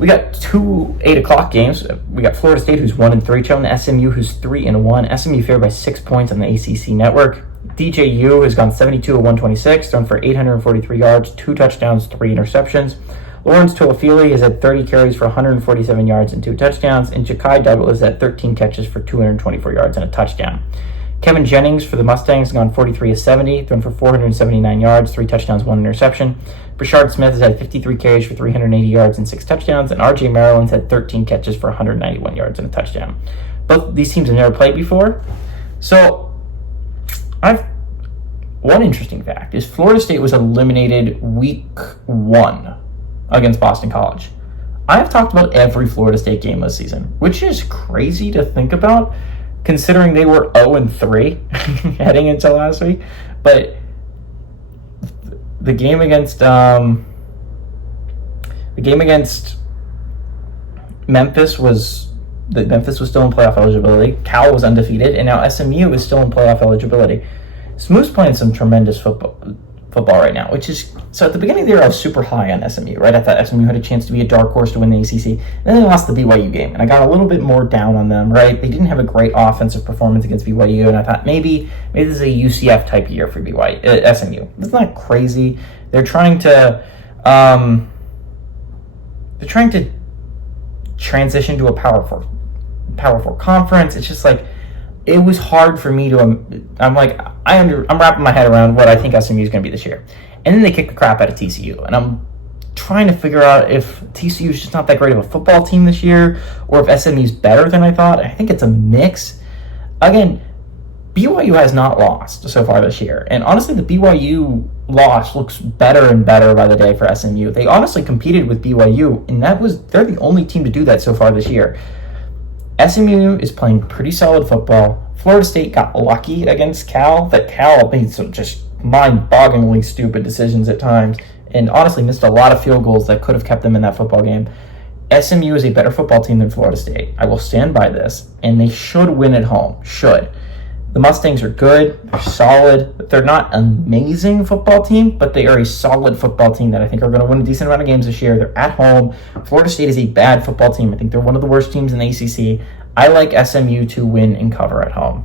We got two 8 o'clock games. We got Florida State, who's 1-3, chilling the SMU, who's 3-1. SMU favored by 6 points on the ACC network. DJU has gone 72 of 126, thrown for 843 yards, 2 touchdowns, 3 interceptions. Lawrence Tuafili is at 30 carries for 147 yards and 2 touchdowns, and Ja'Kai Douglas at 13 catches for 224 yards and a touchdown. Kevin Jennings for the Mustangs has gone 43 of 70, thrown for 479 yards, 3 touchdowns, 1 interception. Brashard Smith has had 53 carries for 380 yards and 6 touchdowns, and RJ Maryland's had 13 catches for 191 yards and a touchdown. Both these teams have never played before. So, one interesting fact is Florida State was eliminated week 1 against Boston College. I have talked about every Florida State game this season, which is crazy to think about, considering they were 0-3 heading into last week. But the game against Memphis was still in playoff eligibility. Cal was undefeated, and now SMU is still in playoff eligibility. SMU's playing some tremendous football right now, which is, so at the beginning of the year I was super high on SMU, right? I thought SMU had a chance to be a dark horse to win the ACC. Then they lost the BYU game, and I got a little bit more down on them, right? They didn't have a great offensive performance against BYU, and I thought maybe this is a UCF type year for SMU. It's not crazy. They're trying to transition to a Power 4 conference. It's just like, it was hard for me to, I'm wrapping my head around what I think SMU is going to be this year. And then they kick the crap out of TCU. And I'm trying to figure out if TCU is just not that great of a football team this year, or if SMU is better than I thought. I think it's a mix. Again, BYU has not lost so far this year. And honestly, the BYU loss looks better and better by the day for SMU. They honestly competed with BYU, and they're the only team to do that so far this year. SMU is playing pretty solid football. Florida State got lucky against Cal. Cal made some just mind-bogglingly stupid decisions at times, and honestly missed a lot of field goals that could have kept them in that football game. SMU is a better football team than Florida State. I will stand by this, and they should win at home. Should. The Mustangs are good. They're solid. They're not an amazing football team, but they are a solid football team that I think are going to win a decent amount of games this year. They're at home. Florida State is a bad football team. I think they're one of the worst teams in the ACC. I like SMU to win and cover at home.